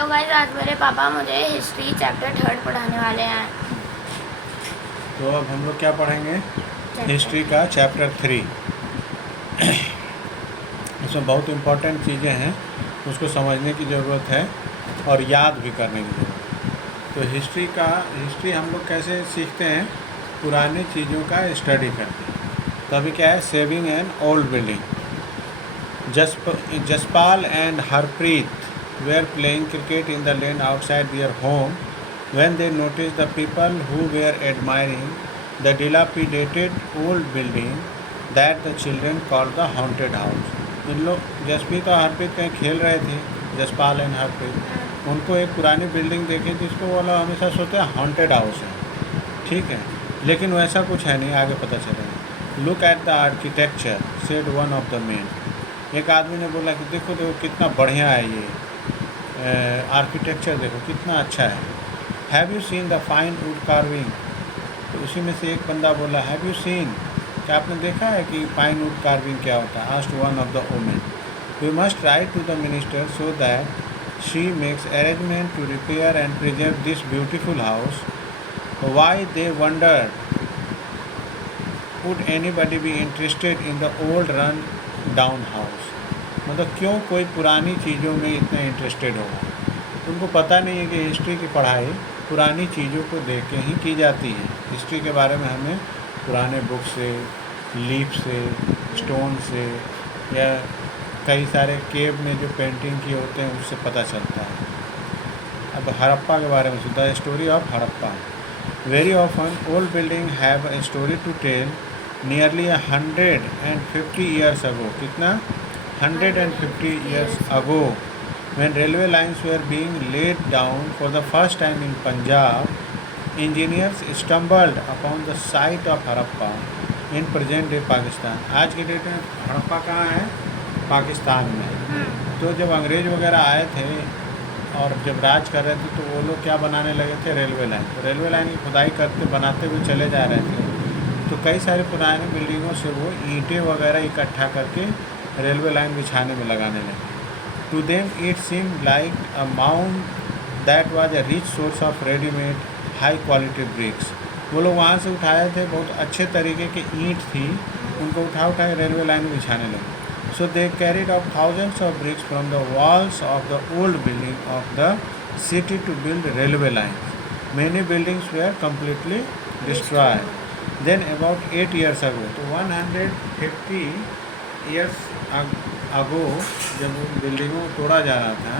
Hello guys, आज मेरे पापा मुझे हिस्ट्री चैप्टर 3 पढ़ाने वाले हैं। तो अब हम लोग क्या पढ़ेंगे? हिस्ट्री का चैप्टर 3। इसमें बहुत इम्पोर्टेंट चीज़ें हैं, उसको समझने की ज़रूरत है और याद भी करने की ज़रूरत है। तो हिस्ट्री हम लोग कैसे सीखते हैं? पुरानी चीज़ों का स्टडी करके। तो अभी क्या है, saving an old building. Jaspal and Harpreet were playing cricket in the lane outside their home when they noticed the people who were admiring the dilapidated old building that the children called the haunted house. इन लोग जसप्रीत और हरप्रीत कहीं खेल रहे थे, Jaspal and Harpreet. उनको एक पुरानी building देखी जिसको वो लोग हमेशा सोचते हैं हॉन्टेड हाउस है, ठीक है, लेकिन वैसा कुछ है नहीं, आगे पता चलेगा। Look at the architecture said one of the main. एक आदमी ने बोला कि देखो देखो कितना बढ़िया है ये आर्किटेक्चर, देखो कितना अच्छा है। Have you seen the fine wood carving? तो उसी में से एक बंदा बोला, हैव यू सीन, क्या आपने देखा है कि फाइन वुड कार्विंग क्या होता है? Asked one of the women. We must write to the minister so that she makes arrangement to repair and preserve this beautiful house. Why they wondered would anybody be interested in the old run down house. मतलब क्यों कोई पुरानी चीज़ों में इतना interested होगा? उनको पता नहीं है कि हिस्ट्री की पढ़ाई पुरानी चीज़ों को देख के ही की जाती है। हिस्ट्री के बारे में हमें पुराने बुक से, लीफ से, स्टोन से, या कई सारे केव में जो पेंटिंग किए होते हैं उससे पता चलता है। अब हड़प्पा के बारे में, the story of Harappa. Very often old building have a story to tell. Nearly 150 years ago, कितना? 150 years ago, when railway lines were being laid down for the first time in Punjab, engineers stumbled upon the site of Harappa in present day Pakistan. आज के date में हड़प्पा कहाँ है? पाकिस्तान में। तो जब अंग्रेज़ वगैरह आए थे और जब राज कर रहे थे तो वो लोग क्या बनाने लगे थे? Railway line. तो रेलवे लाइन की खुदाई करते बनाते हुए चले जा रहे थे, तो कई सारी पुरानी बिल्डिंगों से वो ईंटें वगैरह इकट्ठा करके रेलवे लाइन बिछाने में लगाने लगे। To them it seem like a mound that was a rich source of readymade high quality bricks. वो लोग वहाँ से उठाए थे, बहुत अच्छे तरीके की ईंट थी, उनको उठा के रेलवे लाइन में बिछाने लगे। So they carried off thousands of bricks from the walls of the old building of the city to build railway line. Many buildings were completely destroyed. Then about 8 years ago, तो 150 years ago जब उन बिल्डिंगों को तोड़ा जा रहा था,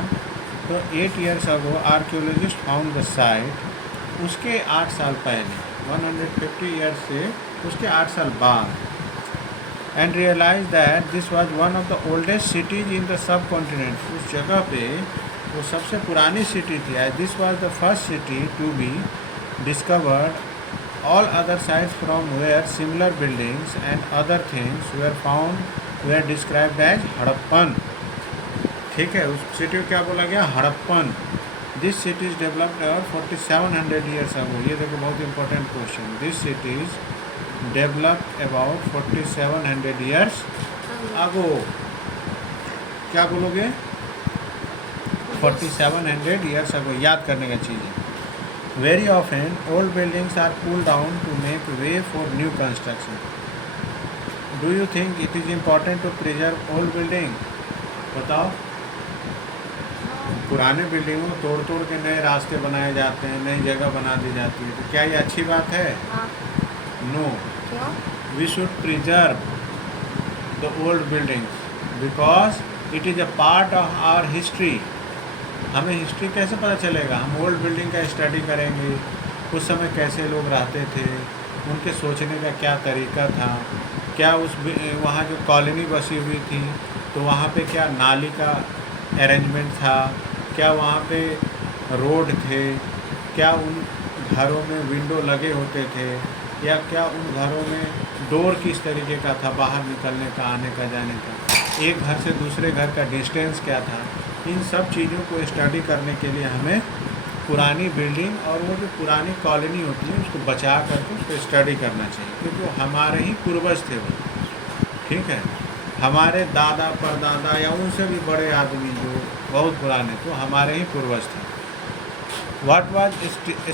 तो 8 years ago archaeologist found the site. उसके 8 साल पहले, 150 years से उसके 8 साल बाद, and realise that this was one of the oldest cities in the subcontinent. उस जगह पे वो सबसे पुरानी सिटी थी। This was the first city to be discovered. All other sites from where similar buildings and other things were found were described as Harappan. ठीक है, उस सिटी को क्या बोला गया? Harappan. This city is developed about 4700 years ago। ये देखो बहुत important question. This city is developed about 4700 years ago। क्या बोलोगे? 4700 years ago। याद करने का चीज़ है। Very often, old buildings are pulled down to make way for new construction. Do you think it is important to preserve old building? बताओ। पुराने बिल्डिंगों को तोड़ तोड़ के नए रास्ते बनाए जाते हैं, नई जगह बना दी जाती है, तो क्या ये अच्छी बात है? No. We should preserve the old buildings because it is a part of our history. हमें हिस्ट्री कैसे पता चलेगा? हम ओल्ड बिल्डिंग का स्टडी करेंगे, उस समय कैसे लोग रहते थे, उनके सोचने का क्या तरीका था, क्या उस वहाँ जो कॉलोनी बसी हुई थी तो वहाँ पे क्या नाली का अरेंजमेंट था, क्या वहाँ पे रोड थे, क्या उन घरों में विंडो लगे होते थे, या क्या उन घरों में डोर किस तरीके का था, बाहर निकलने का, आने का, जाने का, एक घर से दूसरे घर का डिस्टेंस क्या था। इन सब चीज़ों को स्टडी करने के लिए हमें पुरानी बिल्डिंग और वो जो पुरानी कॉलोनी होती है उसको बचा करके उसको स्टडी करना चाहिए, क्योंकि वो हमारे ही पूर्वज थे वो। ठीक है, हमारे दादा परदादा या उनसे भी बड़े आदमी जो बहुत पुराने, तो हमारे ही पूर्वज थे। What was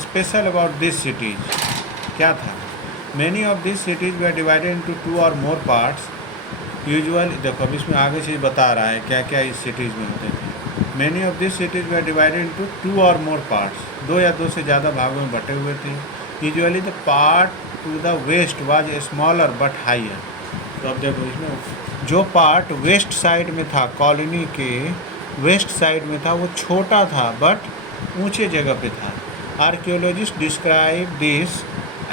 special about these cities? क्या था? Many of these cities were divided into 2 or more parts. Usually देखो अब इसमें आगे से बता रहा है क्या क्या इस सिटीज़ में होते थे। Many of these cities were divided into 2 or more parts. 2 या 2 से ज़्यादा भागों में बटे हुए थे। Usually the part to the west was smaller but higher. तो अब देखो इसमें जो पार्ट वेस्ट साइड में था, कॉलोनी के वेस्ट साइड में था, वो छोटा था बट ऊंचे जगह पे था। Archaeologist describe this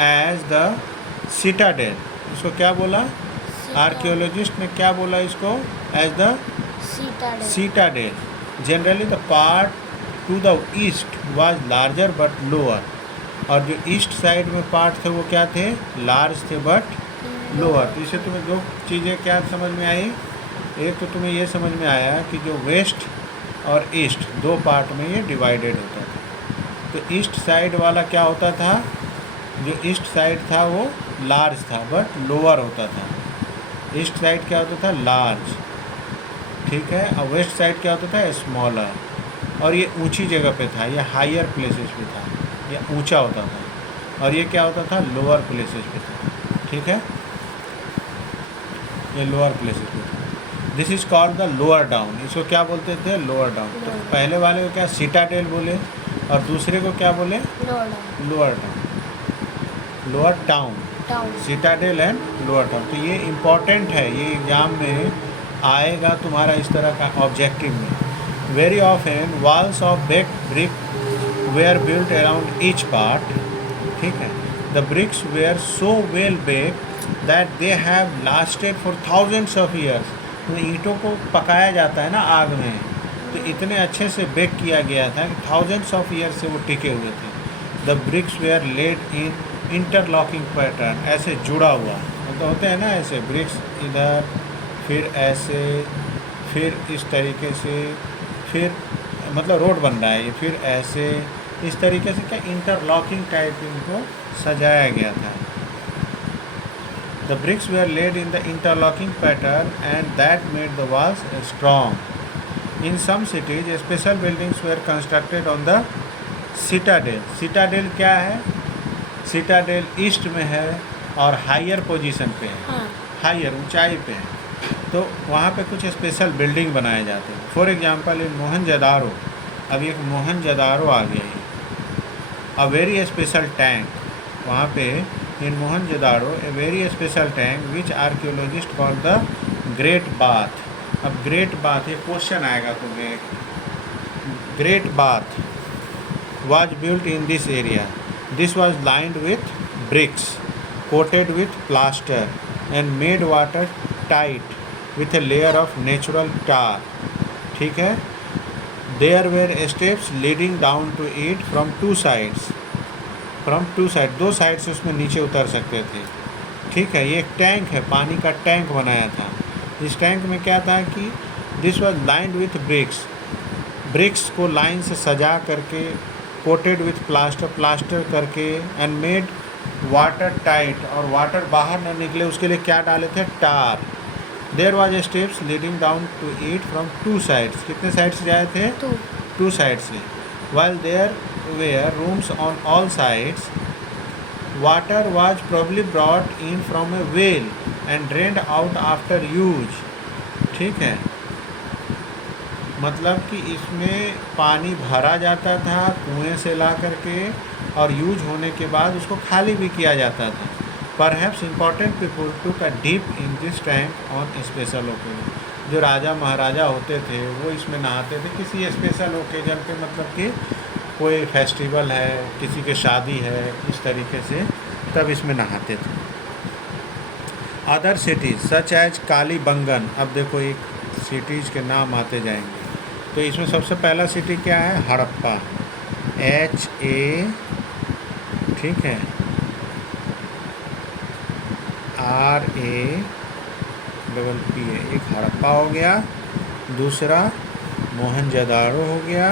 as the citadel. इसको क्या बोला? आर्कियोलॉजिस्ट ने क्या बोला इसको? As the citadel. Generally the part to the east was larger but lower. और जो ईस्ट साइड में पार्ट थे वो क्या थे? लार्ज थे बट लोअर। तो इससे तुम्हें दो चीज़ें क्या समझ में आई? एक तो तुम्हें ये समझ में आया कि जो वेस्ट और ईस्ट दो पार्ट में ये डिवाइडेड होता था। तो ईस्ट साइड वाला क्या होता था? जो ईस्ट साइड था वो लार्ज था बट लोअर होता था। ईस्ट साइड क्या होता था? लार्ज, ठीक है। और वेस्ट साइड क्या होता था? स्मॉलर। और ये ऊंची जगह पे था, ये हायर प्लेसेस पे था, ये ऊंचा होता था। और ये क्या होता था? लोअर प्लेसेस पे था, ठीक है। ये लोअर प्लेसेस पे था। This is called the lower down. इसको क्या बोलते थे? Lower down. तो पहले वाले को क्या सिटाडेल बोले और दूसरे को क्या बोले? Lower down. Lower town, Citadel and lower town. तो ये इम्पॉर्टेंट है, ये एग्ज़ाम में आएगा तुम्हारा इस तरह का ऑब्जेक्टिव में। Very often walls of baked brick were built around each part, ठीक है। The bricks were so well baked that they have lasted for thousands of years. तो ईंटों को पकाया जाता है ना आग में, तो इतने अच्छे से बेक किया गया था कि थाउजेंड्स ऑफ ईयर्स से वो टिके हुए थे। The bricks were laid in interlocking pattern, ऐसे जुड़ा हुआ, मतलब होते हैं ना ऐसे ब्रिक्स इधर, फिर ऐसे, फिर इस तरीके से, फिर मतलब रोड बन रहा है ये, फिर ऐसे, इस तरीके से क्या इंटरलॉकिंग टाइप इनको सजाया गया था। The bricks were laid in the interlocking pattern and that made the walls strong. In some cities, special buildings were constructed on the citadel. Citadel क्या है? Citadel ईस्ट में है और हायर पोजीशन पे है, हायर ऊंचाई पे है। तो वहाँ पे कुछ स्पेशल बिल्डिंग बनाए जाते हैं। फॉर एग्जांपल इन मोहनजोदारो, अभी एक मोहनजोदारो आ गया है, अ वेरी स्पेशल टैंक। वहाँ पे in Mohenjo-daro a very special tank which archaeologists call the Great Bath. अब ग्रेट बाथ, ये क्वेश्चन आएगा तुम्हें। Great bath was built in this area. This was lined with bricks, coated with plaster and made water tight with a layer of natural tar, ठीक है। There were steps leading down to it from two sides. दो side से उसमें नीचे उतर सकते थे, ठीक है। ये एक टैंक है, पानी का टैंक बनाया था। इस टैंक में क्या था कि this was lined with bricks को लाइन से सजा करके, कोटेड विथ प्लास्टर करके, एंड मेड वाटर टाइट, और वाटर बाहर न निकले उसके लिए क्या डाले थे? Tar. There was steps leading down to it from two sides. कितने साइड से जाए थे? टू साइड से। while there were rooms on all sides, water was probably brought in from a well and drained out after use, ठीक है। मतलब कि इसमें पानी भरा जाता था कुएं से ला करके, और यूज होने के बाद उसको खाली भी किया जाता था। Perhaps important people took a dip in this tank on special occasion. जो राजा महाराजा होते थे वो इसमें नहाते थे किसी स्पेशल ओकेजन पे, मतलब कि कोई फेस्टिवल है, किसी के शादी है, इस तरीके से तब इसमें नहाते थे। Other cities such as Kalibangan. अब देखो एक सिटीज़ के नाम आते जाएंगे। तो इसमें सबसे पहला सिटी क्या है? हड़प्पा, HA, ठीक है, RAPPA, एक हड़प्पा हो गया, दूसरा मोहनजोदारो हो गया,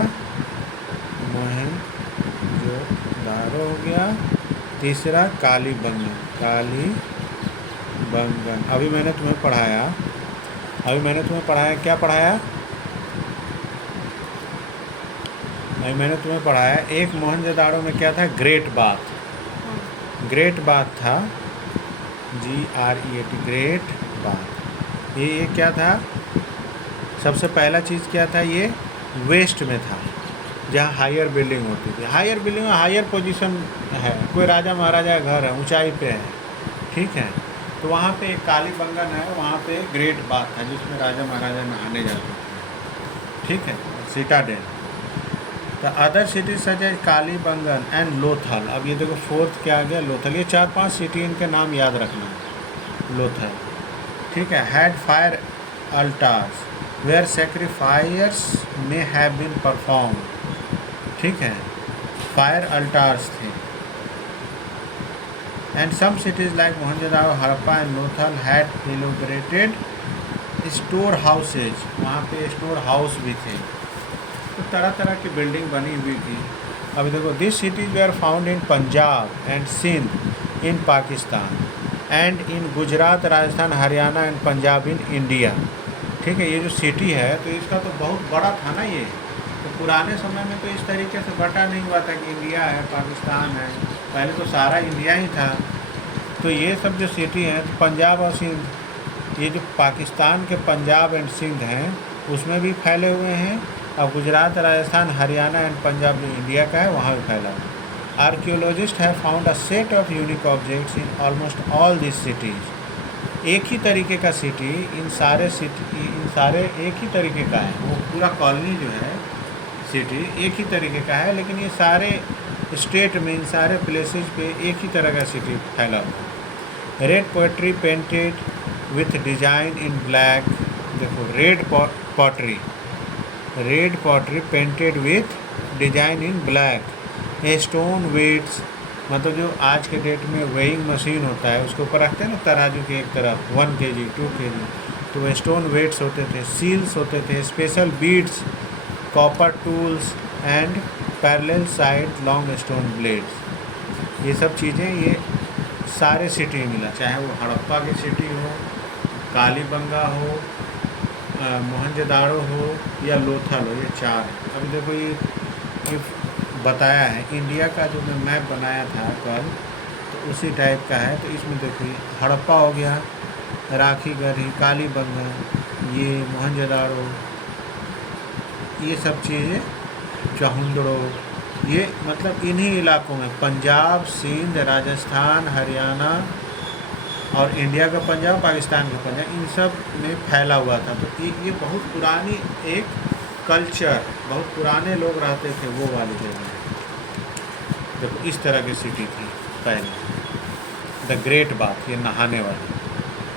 तीसरा कालीबंगन। अभी मैंने तुम्हें पढ़ाया, क्या पढ़ाया? नहीं, मैंने तुम्हें पढ़ाया एक मोहनजोदाड़ो में क्या था, ग्रेट बाथ। ग्रेट बाथ था, GREAT, ग्रेट बाथ। ये क्या था, सबसे पहला चीज़ क्या था, ये वेस्ट में था, जहाँ हायर बिल्डिंग होती थी। हायर बिल्डिंग में हायर पोजीशन है, कोई राजा महाराजा का घर है, ऊंचाई पे है, ठीक है। तो वहाँ पे एक कालीबंगन है, वहाँ पे ग्रेट बाथ था जिसमें राजा महाराजा नहाने जाते थे, ठीक है। Citadel. The other cities such as Kalibangan and Lothal. अब ये देखो फोर्थ क्या आ गया, लोथल। ये 4-5 सिटी इनके नाम याद रखना। लोथल, ठीक है। Had fire altars where sacrifices may have been perform, ठीक है। फायर अल्टार्स थे। And some cities like Mohenjodaro, Harappa and Lothal had elaborated store houses, वहाँ पे स्टोर हाउस भी थे। तो तरह तरह की बिल्डिंग बनी हुई थी। अभी देखो, this cities were found in Punjab and Sindh in Pakistan and in Gujarat, Rajasthan, Haryana and Punjab in India, ठीक है। ये जो सिटी है तो इसका तो बहुत बड़ा था ना ये। तो पुराने समय में तो इस तरीके से बटा नहीं हुआ था कि इंडिया है, पाकिस्तान है, पहले तो सारा इंडिया ही था। तो ये सब जो सिटी हैं, तो पंजाब और सिंध, ये जो पाकिस्तान के पंजाब एंड सिंध हैं उसमें भी फैले हुए हैं, और गुजरात, राजस्थान, हरियाणा एंड पंजाब जो इंडिया का है वहाँ भी फैला हुआ है। Archaeologist have found a set of unique objects in almost all this cities. एक ही तरीके का सिटी, इन सारे एक ही तरीके का है। वो पूरा कॉलोनी जो है सिटी एक ही तरीके का है, लेकिन ये सारे स्टेट में, इन सारे प्लेसेस पे एक ही तरह का सिटी फैला हुआ है। Red poetry painted with design in black. देखो, red pottery painted with design in black. Stone weights, मतलब जो आज के डेट में वेइंग मशीन होता है उसके ऊपर रखते हैं ना तराजू के एक तरफ, 1 kg 2 kg, तो वो स्टोन वेट्स होते थे। सील्स होते थे, special beads, copper tools and parallel side long stone blades. ये सब चीज़ें ये सारे सिटी मिला, चाहे वो हड़प्पा की सिटी हो, कालीबंगा हो, मोहनजोदाड़ो हो या लोथल हो, ये 4 है। अभी देखो ये बताया है इंडिया का, जो मैं मैप बनाया था कल, तो उसी टाइप का है। तो इसमें देखो ये हड़प्पा हो गया, राखी गढ़ी, कालीबंगा, ये मोहनजोदाड़ो, ये सब चीज़ें, चहुंदड़ो, ये मतलब इन्हीं इलाकों में पंजाब, सिंध, राजस्थान, हरियाणा और इंडिया का पंजाब, पाकिस्तान का पंजाब, इन सब में फैला हुआ था। तो ये बहुत पुरानी एक कल्चर, बहुत पुराने लोग रहते थे वो वाली जगह। देखो इस तरह की सिटी थी पहले। द ग्रेट बाथ, ये नहाने वाली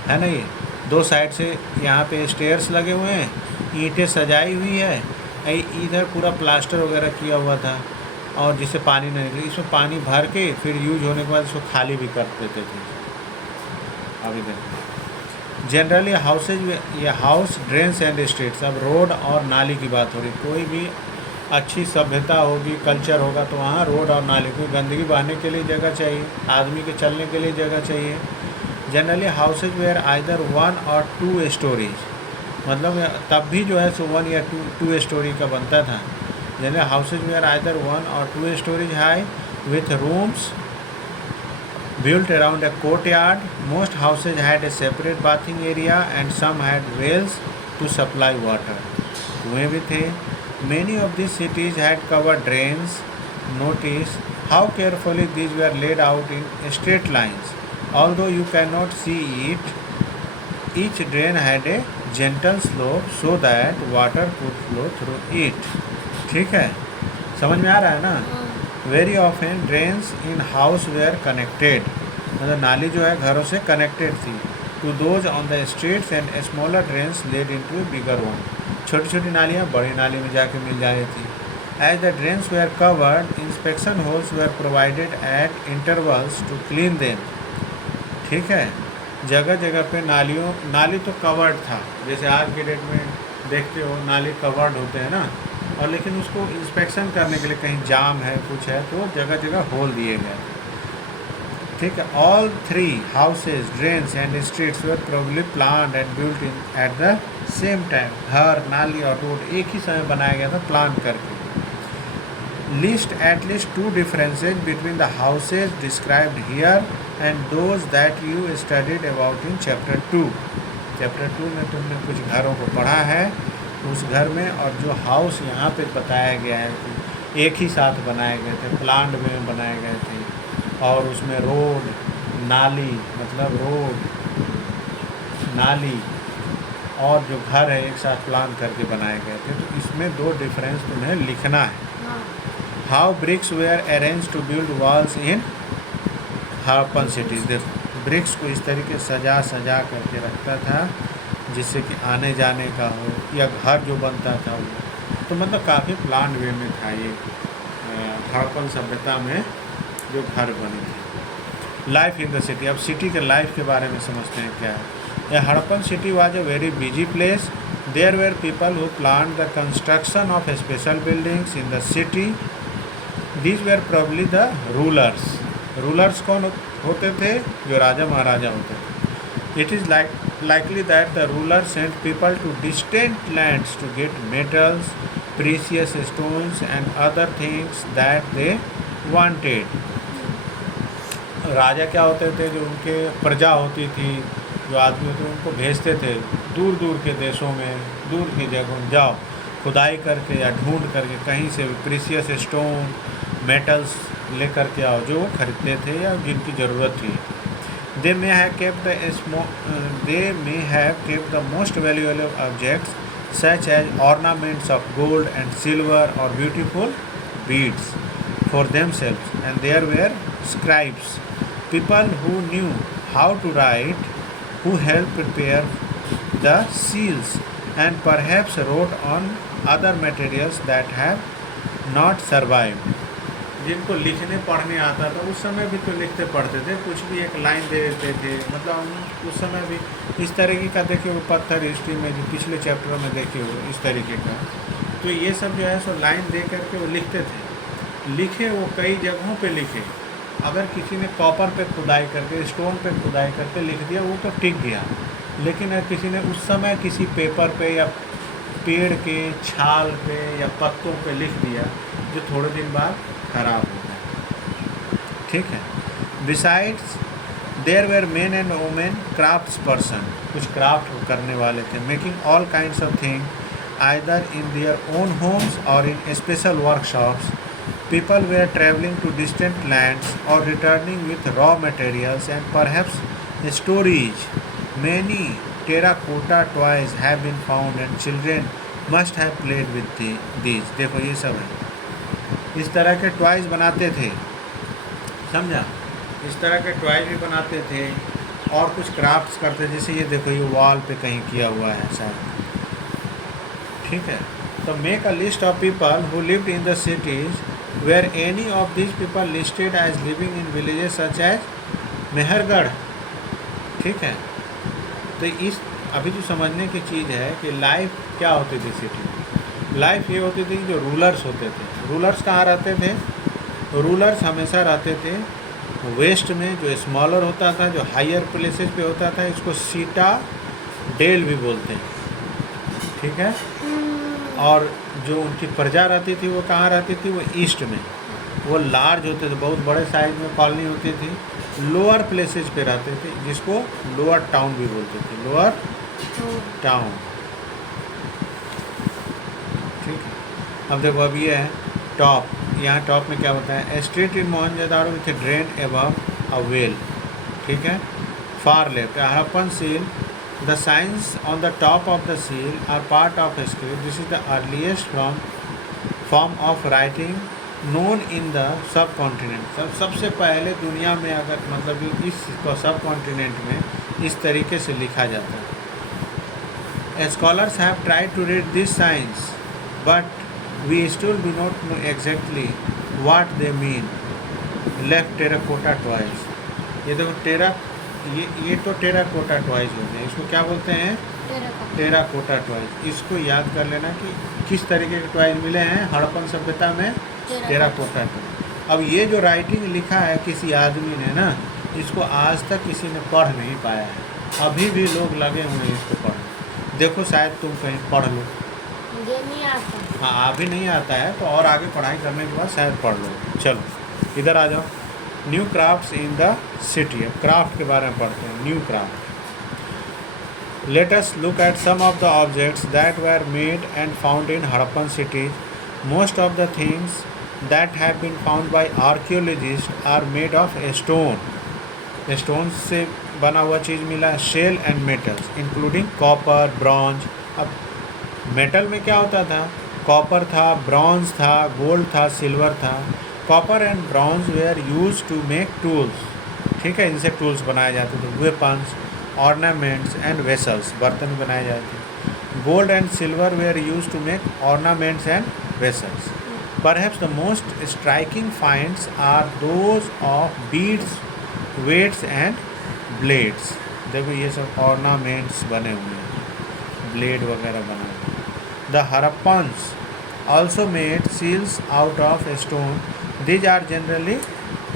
है ना। ये 2 साइड से यहाँ पे स्टेयर्स लगे हुए हैं, ईंटें सजाई हुई है, इधर पूरा प्लास्टर वगैरह किया हुआ था, और जिससे पानी नहीं निकले, इसमें पानी भर के फिर यूज होने के बाद इसको खाली भी कर देते थे। अभी देखो, जनरली हाउसेज, ये हाउस, ड्रेन्स एंड स्ट्रीट्स। अब रोड और नाली की बात हो रही, कोई भी अच्छी सभ्यता होगी, कल्चर होगा, तो वहाँ रोड और नाली, कोई गंदगी बहाने के लिए जगह चाहिए, आदमी के चलने के लिए जगह चाहिए। जनरली हाउसेज वेयर आइदर 1 और 2 स्टोरीज, मतलब तब भी जो है सो 1 या 2 स्टोरी का बनता था। जनरली हाउसेज वेयर आइदर 1 और 2 stories high with rooms built around a courtyard. Most houses had a separate bathing area and some had wells to supply water. कुएं भी थे। Many of these cities had covered drains. Notice how carefully these were laid out in straight lines. Although you cannot see it, each drain had a gentle slope so that water could flow through it. ठीक है, समझ में आ रहा है ना। Very often drains in house were connected, मतलब नाली जो है घरों से कनेक्टेड थी, to those on the streets and smaller drains led into bigger one. छोटी छोटी नालियाँ बड़ी नाली में जाके मिल जा रही थी। As the drains were covered, inspection holes were provided at intervals to clean them. ठीक है, जगह जगह पे नाली तो कवर्ड था, जैसे आज के डेट में देखते हो नाली कवर्ड होते हैं ना, और लेकिन उसको इंस्पेक्शन करने के लिए कहीं जाम है, कुछ है, तो जगह जगह होल दिए गए। ठीक है, all 3 houses, drains and streets were probably planned and built in at the same time. घर, नाली और रोड एक ही समय बनाया गया था, प्लान करके। List at least two differences between the houses described here and those that you studied about in chapter 2. Chapter 2 में तुमने कुछ घरों को पढ़ा है उस घर में, और जो हाउस यहाँ पे बताया गया है कि एक ही साथ बनाए गए थे, प्लांट में बनाए गए थे, और उसमें रोड, नाली, मतलब रोड, नाली और जो घर है एक साथ प्लान करके बनाए गए थे। तो इसमें दो डिफरेंस तुम्हें लिखना है। How bricks were arrange to build walls in Harappan cities. Bricks को इस तरीके सजा करके रखता था जिससे कि आने जाने का हो, या घर जो बनता था वो, तो मतलब काफ़ी प्लान वे में था ये हड़प्पन सभ्यता में जो घर बने थे। लाइफ इन द सिटी, अब सिटी के लाइफ के बारे में समझते हैं क्या है। A Harappan city was a very busy place. There were people who planned the construction of special buildings in the city. These were probably the rulers. Rulers कौन होते थे? जो राजा महाराजा होते थे। It is likely that the rulers sent people to distant lands to get metals, precious stones and other things that they wanted. राजा क्या होते थे? जो उनके प्रजा होती थी, जो आदमी होते उनको भेजते थे दूर दूर के देशों में, दूर की जगहों में जाओ, खुदाई करके या ढूंढ करके कहीं से प्रीशियस स्टोन, मेटल्स लेकर के आओ जो वो खरीदते थे या जिनकी ज़रूरत थी। They may have kept the most valuable objects such as ornaments of gold and silver और beautiful beads for themselves, and there were scribes, people who knew how to write, who helped prepare the seals and perhaps wrote on other materials that have not survived. जिनको लिखने पढ़ने आता था उस समय भी तो लिखते पढ़ते थे, कुछ भी एक लाइन दे देते थे, मतलब उस समय भी इस तरीके का देखे हुए पत्थर हिस्ट्री में जो पिछले चैप्टर में देखे हुए इस तरीके का, तो ये सब जो है सो लाइन दे करके वो लिखते थे। लिखे वो कई जगहों पे लिखे, अगर किसी ने कॉपर पे खुदाई करके, स्टोन पे खुदाई करके लिख दिया वो तो टिक गया, लेकिन अगर किसी ने उस समय किसी पेपर पे या पेड़ के छाल पे या पत्तों पे लिख दिया जो थोड़े दिन बाद खराब हो गया, ठीक है। Besides there were men and women crafts person, कुछ क्राफ्ट करने वाले थे, making all kinds of thing either in their own homes और in special workshops. People were traveling to distant lands or returning with raw materials and perhaps storage. Many terracotta toys have been found and children must have played with these. देखो ये सब है, इस तरह के toys बनाते थे, समझा? इस तरह के टॉयज़ भी बनाते थे और कुछ क्राफ्ट्स करते, जैसे ये देखो ये वॉल पे कहीं किया हुआ है शायद, ठीक है। तो make a list of people who lived in the cities were any of these people listed as living in villages such as Mehrgarh, ठीक है। तो इस अभी जो समझने की चीज़ है कि लाइफ क्या होती थी सिटी में। लाइफ ये होती थी जो रूलर्स होते थे। रूलर्स कहाँ रहते थे? रूलर्स हमेशा रहते थे वेस्ट में, जो स्मॉलर होता था, जो हायर प्लेसेस पे होता था, इसको सीटा डेल भी बोलते हैं, ठीक है। और जो उनकी प्रजा रहती थी वो कहाँ रहती थी? वो ईस्ट में, वो लार्ज होते थे, बहुत बड़े साइज में कॉलोनी होती थी। लोअर प्लेसेस पे रहते थे जिसको लोअर टाउन भी बोलते थे, लोअर टाउन, ठीक है। अब देखो अब ये है टॉप, यहाँ टॉप में क्या होता है? Street in Mohenjodaro with drain above a well, ठीक है। Far left Harappan seal, the signs on the top of the seal are part of a script. This is the earliest form of writing known in the subcontinent. सबसे पहले दुनिया में अगर मतलब इस सब कॉन्टिनेंट में इस तरीके से लिखा जाता है। Scholars have tried to read these signs, but we still do not know exactly what they mean. Left terracotta toys. ये देखो ये तो टेराकोटा टॉयज होते हैं, इसको क्या बोलते हैं? Terracotta toys. इसको याद कर लेना कि किस तरीके के टॉयज मिले हैं हड़प्पन सभ्यता में, टेराकोटा टॉयज। अब ये जो राइटिंग लिखा है किसी आदमी ने ना, इसको आज तक किसी ने पढ़ नहीं पाया है, अभी भी लोग लगे हुए हैं इसको पढ़। देखो शायद तुम कहीं पढ़ लो। ये नहीं आता है। हाँ अभी नहीं आता है तो और आगे पढ़ाई करने के बाद शायद पढ़ लो। चलो इधर आ जाओ। New crafts in the city, craft के बारे में पढ़ते हैं। New craft, let us look at some of the objects that were made and found in Harappan cities. Most of the things that have been found by archaeologists are made of stone. Stone से बना हुआ चीज़ मिला है, shell and metals including copper, bronze. अब metal में क्या होता था? कॉपर था, ब्रॉन्ज था, गोल्ड था, सिल्वर था। Copper and bronze were use to make tools, ठीक है, इनसे टूल्स बनाए जाते थे। वेपन्स, ऑर्नामेंट्स एंड वेसल्स, बर्तन बनाए जाते थे। Gold and silver were use to make ornaments and vessels. Perhaps the most striking finds are those of beads, weights and blades. देखो ये सब ornaments बने हुए हैं, blade वगैरह बने हुए हैं। The Harappans also made seals out of stone. These are generally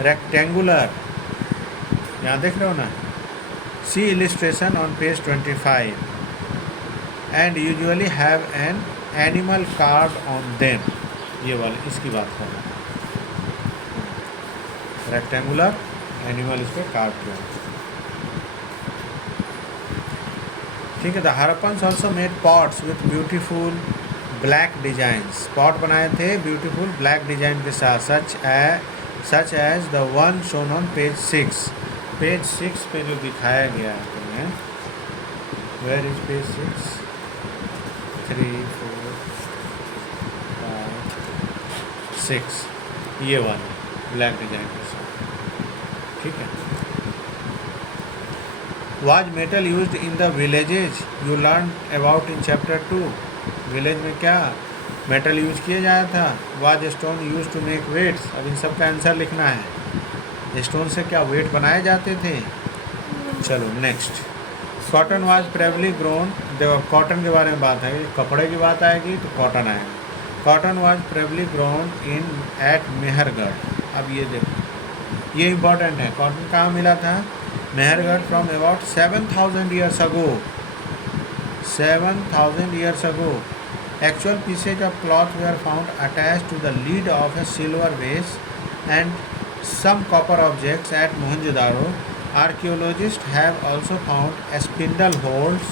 rectangular. यहाँ देख रहे हो ना? See illustration on page 25. And usually have an animal carved on them. ये वाले इसकी बात कर रहा हूँ, रेक्टेंगुलर एनिमल इस पर कार्व किया, ठीक है। The Harappans also made pots with beautiful black designs. Pot बनाए थे ब्यूटीफुल ब्लैक डिजाइन के साथ, such as the one shown on page 6। Page 6 पे जो दिखाया गया है तुम्हें, वेयर इज पेज 6? 3, 4, 5, 6, ये वाला ब्लैक डिजाइन के साथ, ठीक है। Was metal used in the villages, you learn about in chapter 2। Village में क्या मेटल यूज किया जाता था? Was stone use to make weights. अब इन सब का आंसर लिखना है। स्टोन से क्या वेट बनाए जाते थे? चलो next. Cotton was previously grown, देखो कॉटन के बारे में बात है, कपड़े की बात आएगी तो कॉटन आएगा। Cotton was previously grown in at Mehrgarh. अब ये देखो, ये इम्पॉर्टेंट है। कॉटन कहाँ मिला था? Mehrgarh, from about 7000 years ago। 7000 years ago। Actual pieces of cloth were found attached to the lid of a silver vase and some copper objects at Mohenjo-daro. Archaeologists have also found spindle holes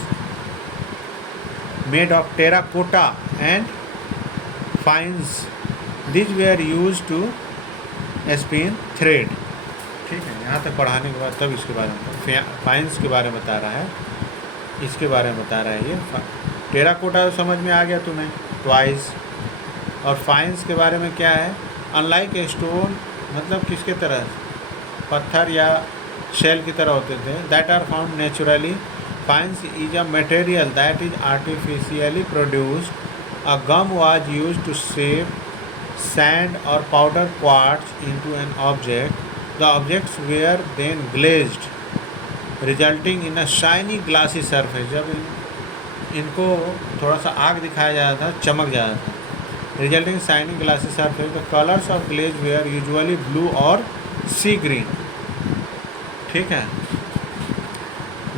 made of terracotta and fines. These were used to spin thread। ठीक है, यहाँ तक पढ़ाने के बाद तब इसके बारे में फाइन्स के बारे में बता रहा है, इसके बारे में बता रहा है। ये टेराकोटा समझ में आ गया तुम्हें, ट्वाइस। और फाइन्स के बारे में क्या है? अनलाइक ए स्टोन, मतलब किसके तरह? पत्थर या शेल की तरह होते थे। That are found naturally. Faience is a material that is artificially produced. A gum was use to shape sand or powder quartz into an object. The objects were then glazed, resulting in a shiny glassy surface। जब इनको थोड़ा सा आग दिखाया जाता था, चमक जाता था। Resulting shiny glassy surface. The colors of glaze were usually blue or sea green। ठीक है,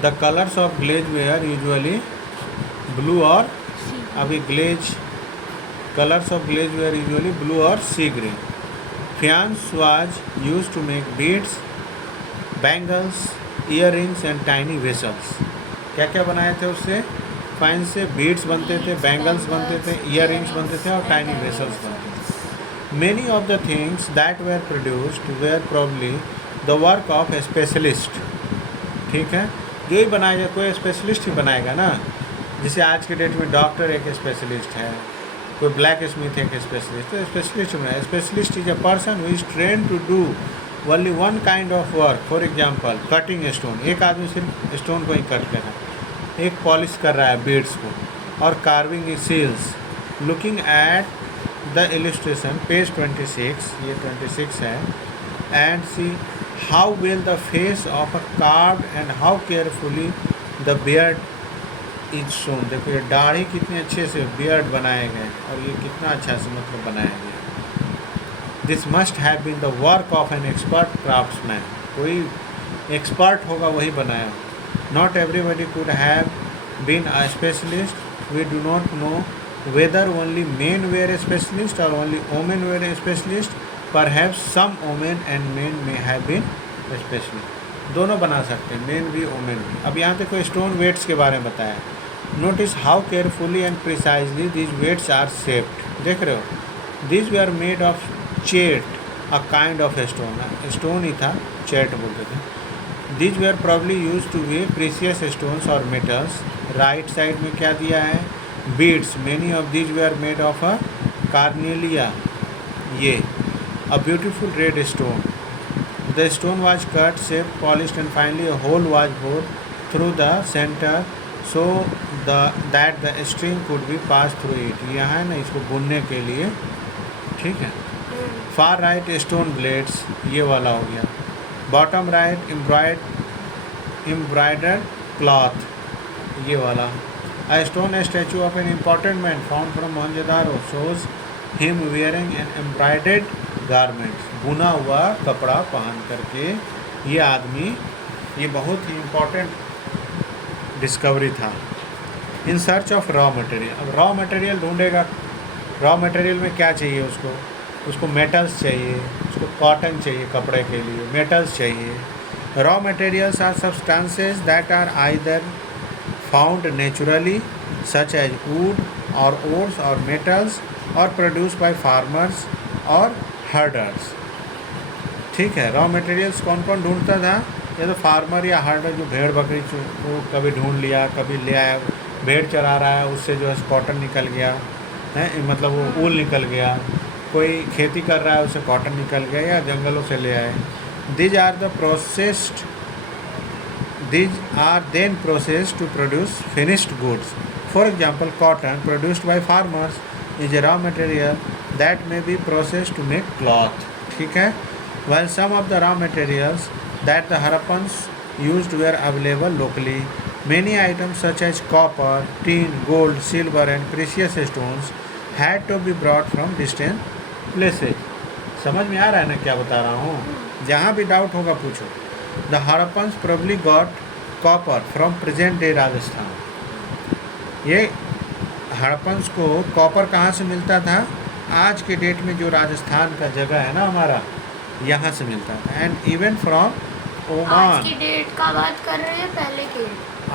The colors of glaze were usually blue or, अभी glaze colors of glaze were usually blue or sea green। Faience was used to make beads, bangles, earrings and tiny vessels। क्या क्या बनाए थे उससे? Fines से beads बनते थे, bangles बनते थे, ईयरिंग्स बनते थे और टाइनी वेसल्स बनते थे। Many of the things that were produced were probably the work of a specialist। ठीक है, जो ही बनाएगा कोई स्पेशलिस्ट ही बनाएगा ना। जैसे आज के डेट में डॉक्टर एक स्पेशलिस्ट है, कोई ब्लैक स्मिथ एक स्पेशलिस्ट, तो स्पेशलिस्ट बनाए। Specialist is a person who is train to do only one kind of work. For example cutting stone, एक आदमी सिर्फ स्टोन को ही कट कर रहा है, एक पॉलिश कर रहा है बीड्स को, और carving seals. Looking at the illustration page 26, ये 26 है, and see how well the face of a carved and how carefully the beard is shown. देखो ये दाढ़ी कितने अच्छे से बियर्ड बनाए गए और ये कितना अच्छा से मतलब बनाया गया। This must have been the work of an expert craftsman. कोई एक्सपर्ट होगा वही बनाया। Not everybody could have been a specialist. We do not know whether only men were a specialist or only women were a specialist. Perhaps some women and men may have been specialist. दोनों बना सकते हैं, main भी women भी. अब यहाँ पे कोई स्टोन वेट्स के बारे में बताया. Notice how carefully and precisely these weights are shaped. देख रहे हो, these were made of chert, a kind of stone. Stone ही था, चेट बोलते थे. These were probably use to weigh precious stones और मेटल्स. राइट साइड में क्या दिया है, beads. Many of these were made of a carnelian, ये a beautiful red stone. The stone was cut, shaped, polished, and finally a hole was bored through the center so that the string could be passed through it. यहाँ है ना, इसको बुनने के लिए. ठीक है. Far right stone blades, ये वाला हो गया. Bottom right embroidered cloth, ये वाला. A stone statue of an important man found from Mohenjo-daro shows him wearing an embroidered garment. बुना हुआ कपड़ा पहन करके ये आदमी, ये बहुत ही इम्पोर्टेंट डिस्कवरी था. In search of raw material. अब रॉ मटेरियल ढूंढेगा. रॉ मटेरियल में क्या चाहिए उसको, उसको मेटल्स चाहिए, उसको कॉटन चाहिए कपड़े के लिए, मेटल्स चाहिए. Raw materials are substances that are either found naturally such as wood और ओट्स और मेटल्स और प्रोड्यूस बाय फार्मर्स और हर्डर्स. ठीक है. रॉ मटेरियल्स कौन कौन ढूंढता था, ये तो फार्मर या हर्डर, जो भेड़ बकरी वो कभी ढूंढ लिया, कभी ले आया. भेड़ चरा रहा है, उससे जो है कॉटन निकल गया है, मतलब वो ऊल निकल गया. कोई खेती कर रहा है, उससे कॉटन निकल गया या जंगलों से ले आए. These are then processed to produce finished goods. For example, cotton produced by farmers is a raw material that may be processed to make cloth. ठीक है. While some of the raw materials that the Harappans used were available locally, many items such as copper, tin, gold, silver and precious stones had to be brought from distant places. समझ में आ रहा है ना क्या बता रहा हूँ? जहाँ भी डाउट होगा पूछो. The Harappans probably got copper from present day Rajasthan. ये हड़प्पन्स को कॉपर कहाँ से मिलता था, आज के डेट में जो राजस्थान का जगह है ना हमारा, यहाँ से मिलता था. And even from Oman. आज की डेट का बात कर रहे हैं, पहले की?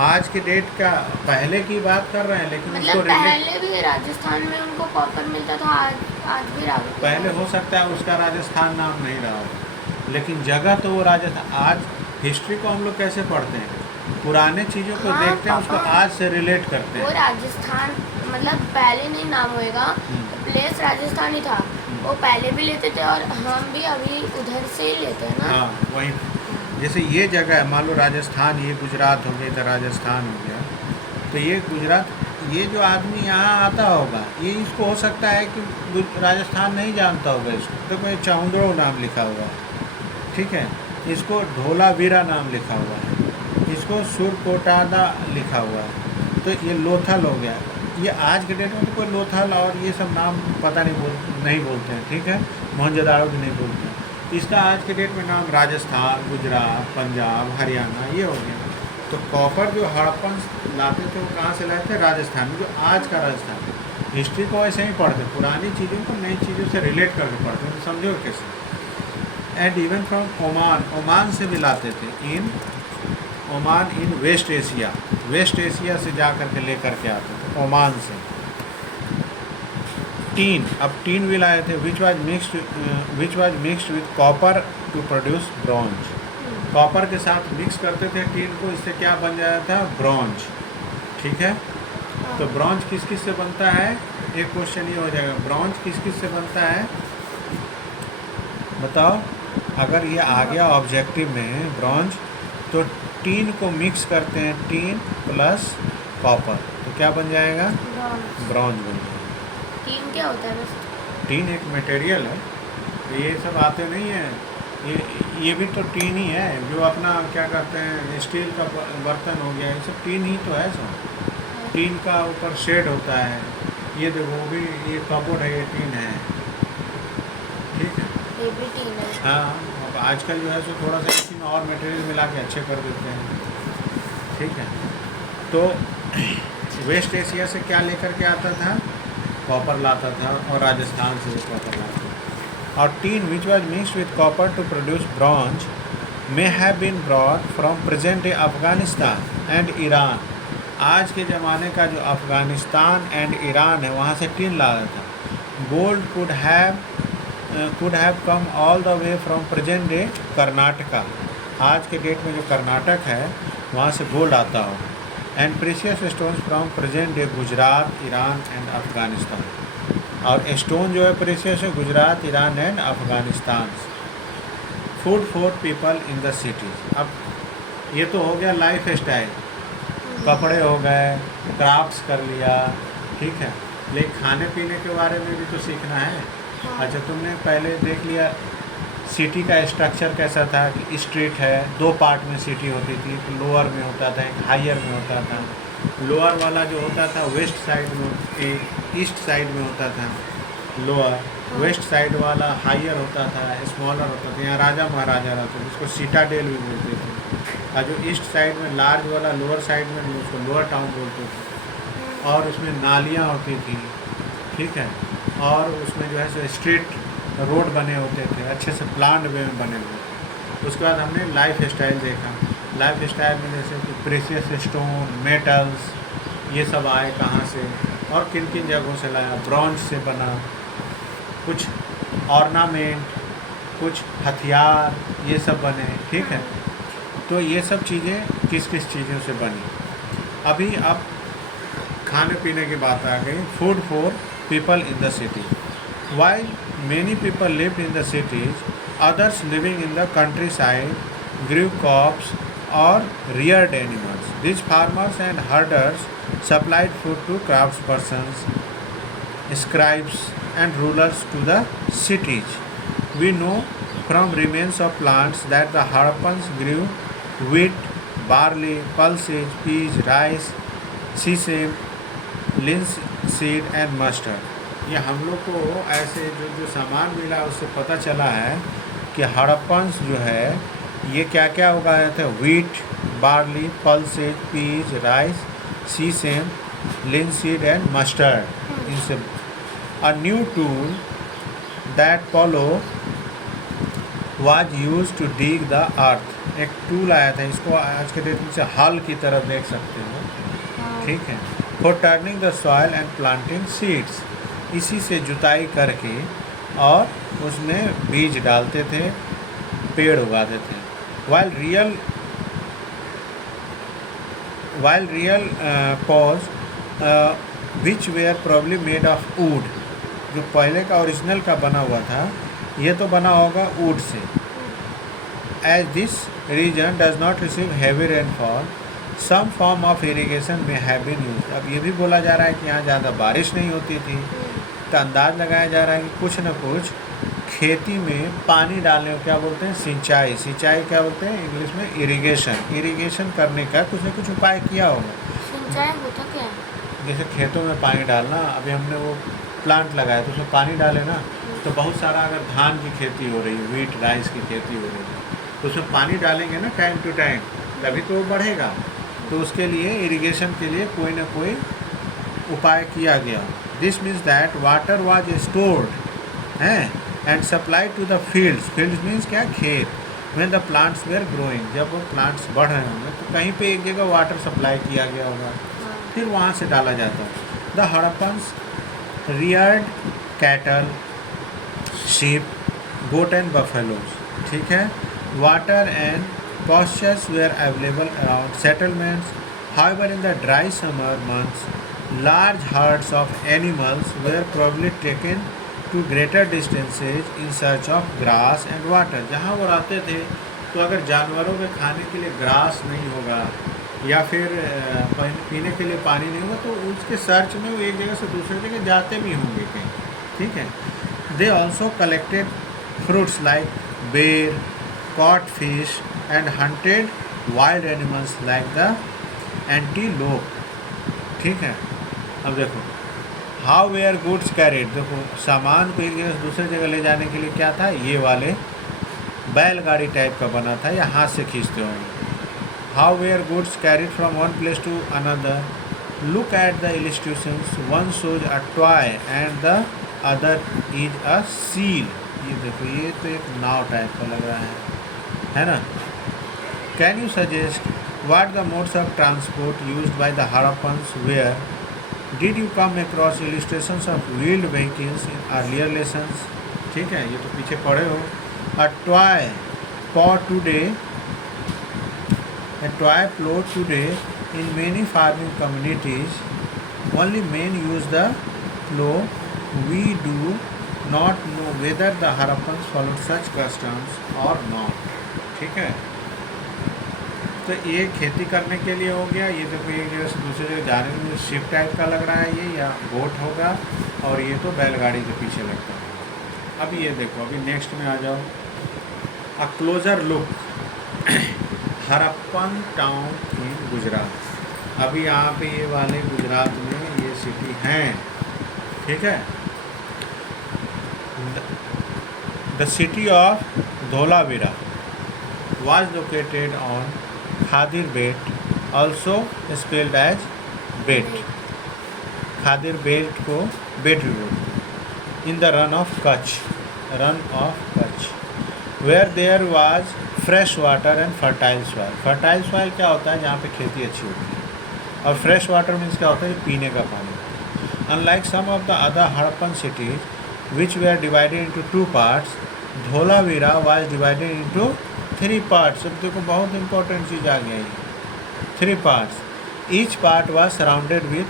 आज के डेट का पहले की बात कर रहे हैं, लेकिन मतलब पहले भी राजस्थान में उनको कॉपर मिलता था, आज भी राजस्थान. पहले हो सकता है उसका राजस्थान नाम नहीं रहा हो, लेकिन जगह तो वो राजस्थान. आज हिस्ट्री को हम लोग कैसे पढ़ते हैं, पुराने चीज़ों को देखते हैं, उसको आज से रिलेट करते हैं. वो राजस्थान मतलब पहले नहीं नाम होएगा, प्लेस राजस्थान ही था, वो पहले भी लेते थे और हम भी अभी उधर से ही लेते हैं ना. हाँ, वही. जैसे ये जगह है, मान लो राजस्थान, ये गुजरात हो गया, इधर राजस्थान हो गया, तो ये गुजरात, ये जो आदमी यहाँ आता होगा, ये इसको हो सकता है कि राजस्थान नहीं जानता होगा इसको. तो कोई चाउंद्रो नाम लिखा हुआ है. ठीक है. इसको ढोलावीरा नाम लिखा हुआ है, इसको सुरकोटादा लिखा हुआ है. तो ये लोथल हो गया. ये आज के डेट में तो कोई लोथल और ये सब नाम पता नहीं बोलते हैं. ठीक है. मोहनजोदाड़ो भी नहीं बोलते हैं. इसका आज के डेट में नाम राजस्थान, गुजरात, पंजाब, हरियाणा ये हो गया. तो कॉपर जो हड़प्पन लाते थे वो कहाँ से लाए थे, राजस्थान में, जो आज का राजस्थान. हिस्ट्री को ऐसे ही पढ़ते, पुरानी चीज़ों को नई चीज़ों से रिलेट करके पढ़ते हैं. तो समझो कैसे. And even from Oman, Oman से भी लाते थे. ओमान इन वेस्ट एशिया, वेस्ट एशिया से जा कर के लेकर के आते थे ओमान से. टीन, अब टीन भी लाए थे, which was mixed with copper to produce bronze. Copper के साथ मिक्स करते थे टीन को, इससे क्या बन जाता था, ब्रॉन्ज. ठीक है. तो ब्रॉन्ज किस किस से बनता है, एक क्वेश्चन ये हो जाएगा, ब्रॉन्ज किस किस से बनता है बताओ. अगर ये आ गया ऑब्जेक्टिव में ब्रॉन्ज, तो टीन को मिक्स करते हैं, टीन प्लस कॉपर, तो क्या बन जाएगा, ब्रॉन्ज बन जाएगा. टीन क्या होता है बस? टीन एक मटेरियल है. ये सब आते नहीं है, ये भी तो टीन ही है, जो अपना क्या कहते हैं स्टील का बर्तन हो गया, ये सब टीन ही तो है सब. टीन का ऊपर शेड होता है, ये देखो वो भी, ये कपबोर्ड है, ये टीन है. ठीक है. ये भी टीन है. हाँ. अब आजकल जो है सो थोड़ा सा इसी में और मटेरियल मिला के अच्छे कर देते हैं. ठीक है. तो वेस्ट एशिया से क्या लेकर के आता था, कॉपर लाता था और राजस्थान से कॉपर लाता था। और tin which was mixed with copper to produce bronze may have been brought from present day Afghanistan and Iran. आज के ज़माने का जो अफ़गानिस्तान एंड ईरान है वहाँ से टीन लाता था। Gold could have come all the way from present day Karnataka. आज के डेट में जो कर्नाटक है वहाँ से गोल्ड आता हो। And precious stones from present day Gujarat, Iran and Afghanistan. और स्टोन जो है प्रीशियस है Gujarat, Iran and Afghanistan. Food for people in the cities. अब ये तो हो गया लाइफ स्टाइल, कपड़े हो गए, क्राफ्ट्स कर लिया, ठीक है। लेकिन खाने पीने के बारे में भी तो सीखना है। अच्छा, तुमने पहले देख लिया सिटी का स्ट्रक्चर कैसा था कि स्ट्रीट है, दो पार्ट में सिटी होती थी, एक लोअर में होता था, एक हायर में होता था। लोअर वाला जो होता था वेस्ट साइड में, एक ईस्ट साइड में होता था लोअर, वेस्ट साइड वाला हायर होता था, स्मॉलर होता था। यहाँ राजा महाराजा रहते थे, उसको सीटाडेल भी बोलते थे। और जो ईस्ट साइड में लार्ज वाला लोअर साइड में उसको लोअर टाउन बोलते थे। और उसमें नालियाँ होती थी, ठीक है। और उसमें जो है सो स्ट्रीट रोड बने होते थे, अच्छे से प्लान्ड वे में बने हुए। उसके बाद हमने लाइफ स्टाइल देखा। लाइफ स्टाइल में जैसे कि प्रेशियस स्टोन, मेटल्स, ये सब आए कहाँ से और किन किन जगहों से लाया। ब्रॉन्ज से बना, कुछ ऑर्नामेंट, कुछ हथियार, ये सब बने, ठीक है। तो ये सब चीज़ें किस किस चीज़ों से बनी। अभी अब खाने पीने की बात आ गई। Food for people in the city. While many people lived in the cities, others living in the countryside grew crops or reared animals. These farmers and herders supplied food to craftspersons, scribes, and rulers to the cities. We know from remains of plants that the Harappans grew wheat, barley, pulses, peas, rice, sesame, linseed, and mustard. ये हम लोग को ऐसे जो सामान मिला उससे पता चला है कि हड़प्पन्स जो है ये क्या क्या उगाए थे। Wheat, barley, pulses, peas, rice, sesame, linseed and mustard. इनसे a new tool that plough was use to dig the earth. एक टूल आया था, इसको आज के डेट में से हल की तरह देख सकते हो, ठीक है। For turning the soil and planting seeds. इसी से जुताई करके और उसमें बीज डालते थे, पेड़ उगाते थे। while real paws which were probably made of wood। जो पहले का ओरिजिनल का बना हुआ था ये तो बना होगा would say. as this region does not receive heavy rainfall, some form of irrigation may have been used। अब ये भी बोला जा रहा है कि यहाँ ज़्यादा बारिश नहीं होती थी, तो अंदाज़ लगाया जा रहा है कि कुछ न कुछ खेती में पानी डालने को क्या बोलते हैं, सिंचाई। सिंचाई क्या बोलते हैं इंग्लिश में, इरिगेशन। इरिगेशन करने का कुछ न कुछ उपाय किया होगा। सिंचाई होता क्या है? जैसे खेतों में पानी डालना। अभी हमने वो प्लांट लगाया तो उसमें पानी डाले ना, तो बहुत सारा अगर धान की खेती हो रही है, व्हीट राइस की खेती हो रही है, तो उसमें पानी डालेंगे ना टाइम टू टाइम, तभी तो वो बढ़ेगा। तो उसके लिए इरिगेशन के लिए कोई ना कोई उपाय किया गया। This means that water was stored and supplied to the fields. Fields मीन्स क्या, खेत। When the plants were growing, जब वो प्लांट्स बढ़ रहे होंगे तो कहीं पे एक जगह वाटर सप्लाई किया गया होगा, फिर वहाँ से डाला जाता है। The Harappans Rudyard cattle, sheep, goat and buffaloes, ठीक है। Water and pastures were available around settlements. However, in the dry summer months, large herds of animals were probably taken to greater distances in search of grass and water। जहाँ वो रहते थे तो अगर जानवरों के खाने के लिए ग्रास नहीं होगा या फिर पीने के लिए पानी नहीं होगा तो उसके सर्च में वो एक जगह से दूसरी जगह जाते भी होंगे कहीं, ठीक है। They also collected fruits like bear, caught fish and hunted wild animals like the antelope, ठीक है। अब देखो हाउ वेयर गुड्स कैरिड। देखो सामान को एक जगह से दूसरी जगह ले जाने के लिए क्या था, ये वाले बैलगाड़ी टाइप का बना था या हाथ से खींचते होंगे। How were goods carried from one place to another. Look at the illustrations. One shows a toy and the other is a seal. ये देखो, ये तो एक नाव टाइप का लग रहा है ना? Can you suggest what the modes of transport used by the Harappans were? Did you come across illustrations of wheeled vehicles in earlier lessons? ठीक है, ये तो पीछे पढ़े हो. A toy plow today in many farming communities. Only men use the plow. We do not know whether the Harappans followed such customs or not. ठीक है, तो ये खेती करने के लिए हो गया. ये देखो, एक जगह से दूसरी जगह जाने में शिप टाइप का लग रहा है ये, या बोट होगा, और ये तो बैलगाड़ी के पीछे लगता है. अब ये देखो, अभी नेक्स्ट में आ जाओ. A closer look Harappan town in Gujarat. अभी यहाँ पे ये वाले गुजरात में ये सिटी हैं. ठीक है, the city of Dholavira was located on Khadir Belt, also spelled as Bet. Khadir Belt को Bet भी बोलते हैं. In the run of Kutch, where there was fresh water and fertile soil. Fertile soil क्या होता है? जहाँ पे खेती अच्छी होती है. और fresh water means क्या होता है? पीने का पानी. Unlike some of the other Harappan cities, which were divided into two parts, Dholavira was divided into 3 parts. अब देखो, बहुत इंपॉर्टेंट चीज़ आ गया ये. 3 parts. Each part was surrounded with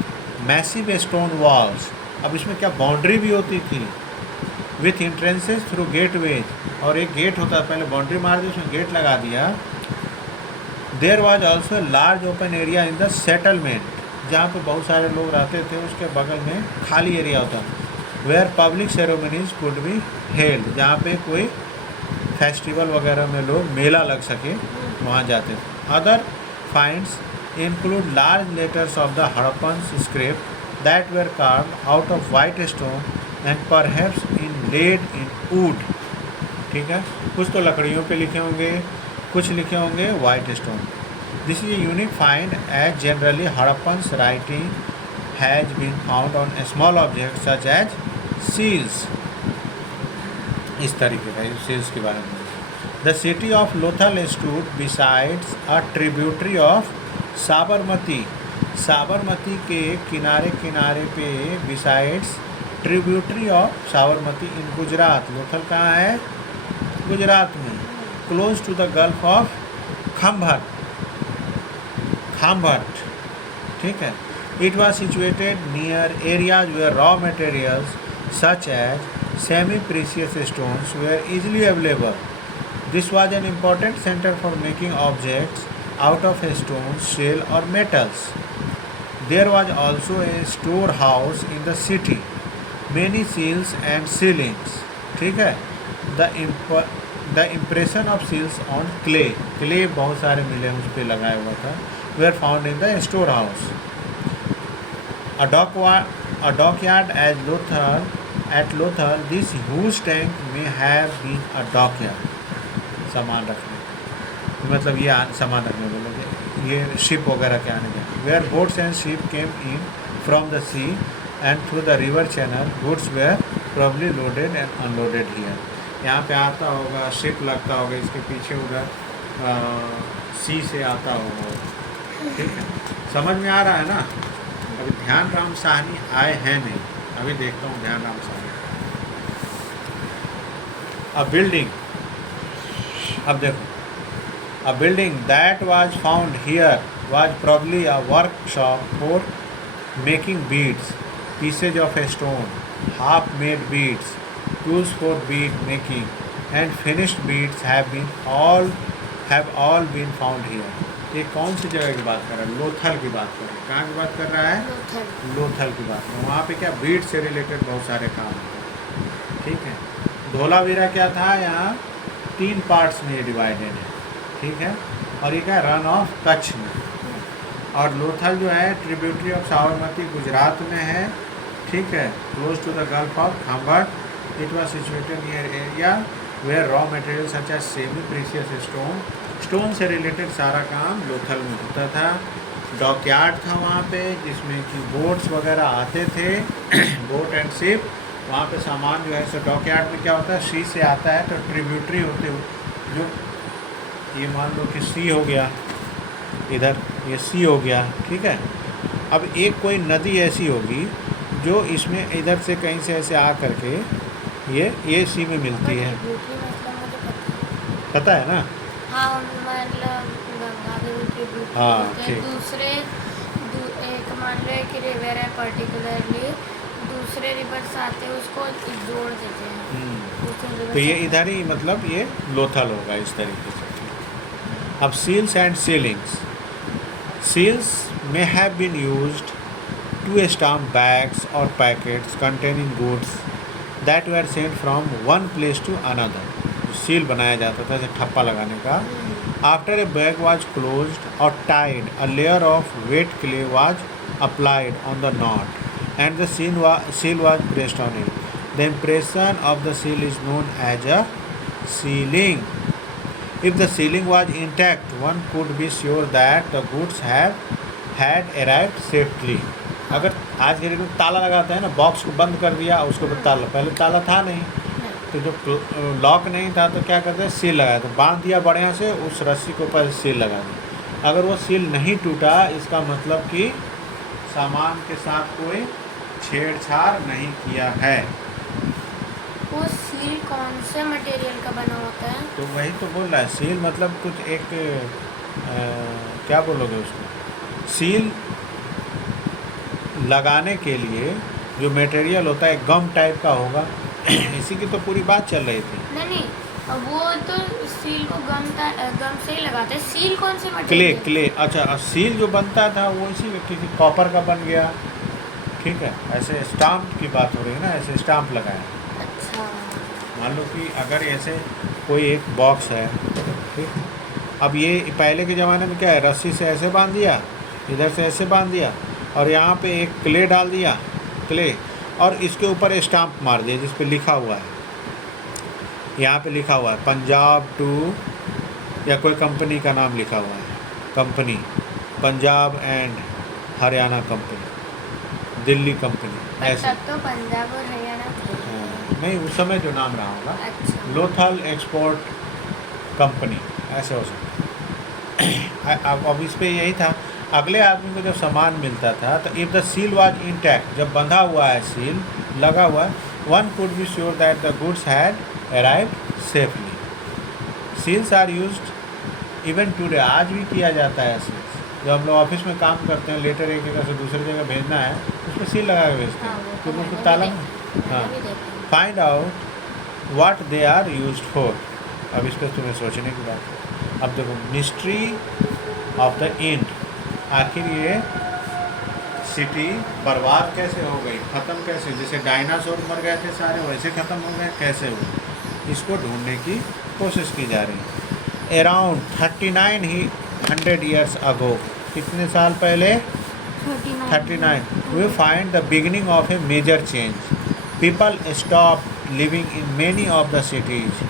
massive stone walls. अब इसमें क्या बाउंड्री भी होती थी, विथ इंट्रेंसेस थ्रू गेटवेज. और एक गेट होता है, पहले बाउंड्री मार दी, उसमें गेट लगा दिया. There was also large open area in the settlement, जहाँ पे बहुत सारे लोग रहते थे. उसके बगल में खाली एरिया होता, where public ceremonies could be held, जहाँ पे कोई फेस्टिवल वगैरह में लोग मेला लग सके, वहाँ जाते थे. Other finds include large letters of the Harappans script that were carved out of white stone and perhaps inlaid in wood. ठीक है, कुछ तो लकड़ियों पे लिखे होंगे, कुछ लिखे होंगे white stone. This is a unique find as generally Harappans writing has been found on small objects such as seals. इस तरीके का seals के बारे में. The city of Lothal stood besides a tributary of Sabarmati. Sabarmati के किनारे किनारे पे besides tributary of Sabarmati in Gujarat. Lothal कहाँ है? गुजरात में. Close to the Gulf of Khambhat. ठीक है. It was situated near areas where raw materials such as semi precious stones were easily available. This was an important centre for making objects out of stone, shell or metals. There was also a storehouse in the city, many seals and ceilings. ठीक है. The impression of seals on clay बहुत सारे मिले उस पर लगाया हुआ था, were found in the storehouse. A dockyard at Lothal, this huge tank may have been a dockyard. सामान रखने, मतलब ये सामान रखने बोलोगे, ये शिप वगैरह के आने जाने. Where boats and ship came in from the sea and through the river channel, goods were probably loaded and unloaded here. यहाँ पे आता होगा, शिप लगता होगा इसके पीछे, उधर सी से आता होगा. ठीक है, समझ में आ रहा है ना? अभी ध्यान राम साहनी आए हैं नहीं, अभी देखता हूँ ध्यान राम साहनी. अब बिल्डिंग, अब देखो, a building that was found here was probably a workshop for making beads, pieces of stone, half-made beads, tools for bead making, and finished beads have all been found here. ये कौन सी जगह की बात कर रहा है? लोथल की बात कर रहा है. कहाँ की बात कर रहा है? लोथल की बात. वहाँ पे क्या बीड से रिलेटेड बहुत सारे काम होते हैं. ठीक है. धोलावीरा क्या था? यहाँ 3 पार्ट्स में डिवाइडेड है. ठीक है. और ये क्या? रन ऑफ कच्छ में. और लोथल जो है ट्रिब्यूटरी ऑफ साबरमती गुजरात में है. ठीक है. Close to the Gulf of Khambhat. It was situated near area where raw material such as semi precious stone से रिलेटेड सारा काम लोथल में होता था. डॉकयार्ड था वहाँ पे, जिसमें कि बोट्स वगैरह आते थे बोट एंड शिप, वहाँ पे सामान जो है सो डॉकयार्ड में क्या होता है, सी से आता है तो ट्रिब्यूटरी होते हुए जो ये मान लो कि सी हो गया, इधर ये सी हो गया, ठीक है। अब एक कोई नदी ऐसी होगी जो इसमें इधर से कहीं से ऐसे आ करके ये सी में मिलती है, ट्रिब्यूटरी मतलब मुझे पता है। पता है ना। हाँ मतलब गंगा देवी ट्रिब्यूटरी हाँ, बोलते हैं। ठीक। दूसरे एक मान लो एक रिवर है पर्टिकुलरली, दूसरे रिवर से आते हैं उसको जोड़ देते हैं दूसरे river तो ये से। इधर ही मतलब ये लोथल होगा इस तरीके से। अब seals and sealings, seals may have been used to stamp bags or packets containing goods that were sent from one place to another. Seal बनाया जाता था जैसे ठप्पा लगाने का। After a bag was closed or tied, a layer of wet clay was applied on the knot and the seal was pressed on it. The impression of the seal is known as a sealing. If the sealing was intact, one could be sure that the goods had arrived safely. अगर आज के date में ताला लगाते हैं ना, box को बंद कर दिया उसके ऊपर ताला, पहले ताला था नहीं तो जो लॉक नहीं था तो क्या करते हैं, सील लगाया, तो बांध दिया बढ़िया से, उस रस्सी के ऊपर सील लगा दी। अगर वो सील नहीं टूटा इसका मतलब कि सामान के साथ कोई छेड़छाड़ नहीं किया है। वो सील कौन से मटेरियल का बना होता है? तो वही तो बोल रहा है, सील मतलब कुछ एक क्या बोलोगे उसको, सील लगाने के लिए जो मटेरियल होता है गम टाइप का होगा इसी की तो पूरी बात चल रही थी। नहीं अब वो तो सील को गम से ही लगाते हैं। सील कौन से क्ले मटेरियल? क्ले, अच्छा सील जो बनता था वो इसी किसी कॉपर का बन गया, ठीक है। ऐसे स्टाम्प की बात हो रही है ना, ऐसे स्टाम्प लगाया। अच्छा मान लो कि अगर ऐसे कोई एक बॉक्स है, ठीक, अब ये पहले के ज़माने में क्या है, रस्सी से ऐसे बांध दिया, इधर से ऐसे बांध दिया और यहाँ पे एक क्ले डाल दिया, क्ले, और इसके ऊपर स्टाम्प मार दिया जिस पे लिखा हुआ है, यहाँ पे लिखा हुआ है पंजाब टू, या कोई कंपनी का नाम लिखा हुआ है, company Punjab and Haryana company, Delhi company, ऐसे। तब तो पंजाब और हरियाणा थे। नहीं उस समय जो नाम रहा होगा, अच्छा लोथल एक्सपोर्ट कंपनी, ऐसे हो सकता है। अब इस पे यही था, अगले आदमी को जब सामान मिलता था तो if the seal was intact, जब बंधा हुआ है सील लगा हुआ है, one could be sure that the goods had arrived safely. Seals are used even today, आज भी किया जाता है सील्स। जब हम लोग ऑफिस में काम करते हैं, लेटर एक जगह से दूसरी जगह भेजना है, उस पर सील लगा के भेजते हाँ, हैं, वो तो क्योंकि उसको मैंने ताला, भी हाँ। मैंने भी देखा है। Find out what they are used for. अब इस पर तुम्हें सोचने की बात है। अब देखो, मिस्ट्री ऑफ द एंड, आखिर ये सिटी बर्बाद कैसे हो गई, ख़त्म कैसे, जैसे डायनासोर मर गए थे सारे वैसे ख़त्म हो गए, कैसे हुए, इसको ढूंढने की कोशिश की जा रही है। अराउंड 3900 ईयर्स अगो, कितने साल पहले, 39, we find the beginning of a major change. People stopped living in many of the cities.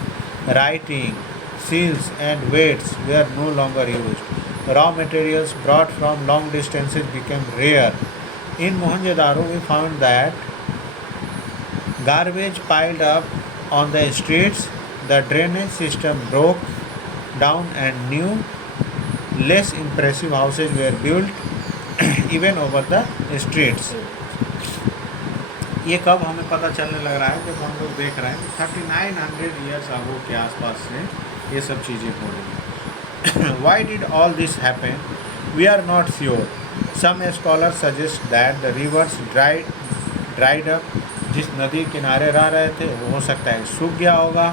Writing, seals and weights were no longer used. Raw materials brought from long distances became rare. In Mohenjo-daro, we found that garbage piled up on the streets, the drainage system broke down and new, less impressive houses were built even over the streets. ये कब हमें पता चलने लग रहा है, जब हम लोग देख रहे हैं 3900 ईयर्स अगो के आसपास से ये सब चीज़ें हो रही हैं। Why did all this happen? We are not sure. Some scholars suggest that the rivers dried up. जिस नदी किनारे रह रहे थे वो हो सकता है सूख गया होगा।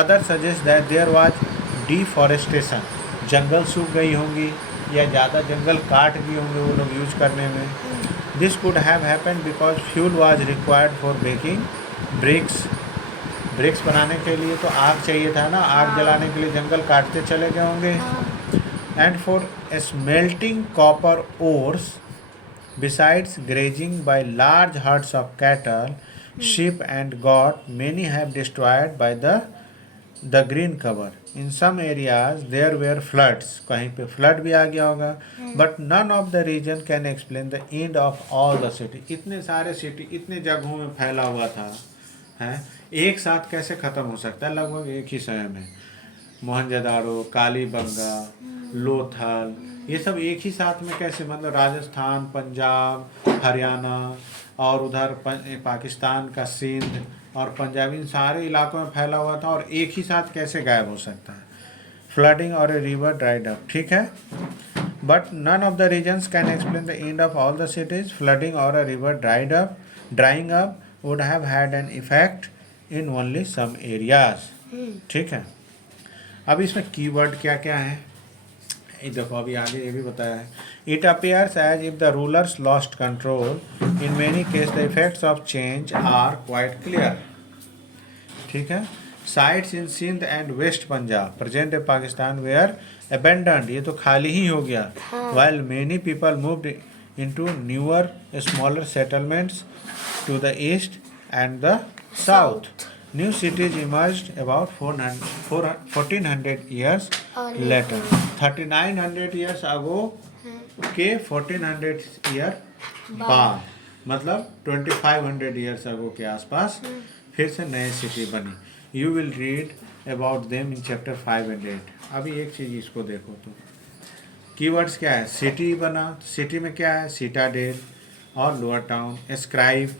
Others suggest that there was deforestation. जंगल सूख गई होंगी या ज़्यादा जंगल काट दिए होंगे वो लोग यूज करने में। This could have happened because fuel was required for baking bricks. ब्रिक्स बनाने के लिए तो आग चाहिए था ना, आग जलाने के लिए जंगल काटते चले गए होंगे। And for smelting copper ores, besides grazing by large herds of cattle, sheep and goat, many have destroyed by the the green cover. In some areas there were floods, कहीं पे फ्लड भी आ गया होगा। But none of the reason can explain the end of all the city. इतने सारे city इतने जगहों में फैला हुआ था, है, एक साथ कैसे ख़त्म हो सकता है लगभग एक ही समय में? मोहनजोदाड़ो, कालीबंगा, लोथल, ये सब एक ही साथ में कैसे, मतलब राजस्थान, पंजाब, हरियाणा और उधर पाकिस्तान का सिंध और पंजाब, इन सारे इलाकों में फैला हुआ था और एक ही साथ कैसे गायब हो सकता है? फ्लडिंग और ए रिवर ड्राइड अप, ठीक है। But none of the reasons can explain the end of all the cities. Flooding और a river drying up would have had an effect in only some areas, ठीक है। अब इसमें keyword क्या क्या है ये देखो, अभी आगे ये भी बताया है। It appears as if the rulers lost control, in many case the effects of change are quite clear, ठीक है। Sites in Sindh and west Punjab present day Pakistan were abandoned, ये तो खाली ही हो गया। While many people moved into newer smaller settlements to the east and the south. New cities emerged about 1400 years later. 3900 years ago के 1400 year बाद, मतलब 2500 years ago के आसपास फिर से नए सिटी बनी। You will read about them in chapter 5 and 8। अभी एक चीज़ इसको देखो तो, कीवर्ड्स क्या है? सिटी बना, सिटी में क्या है? सिटाडेल और लोअर टाउन, स्क्राइब,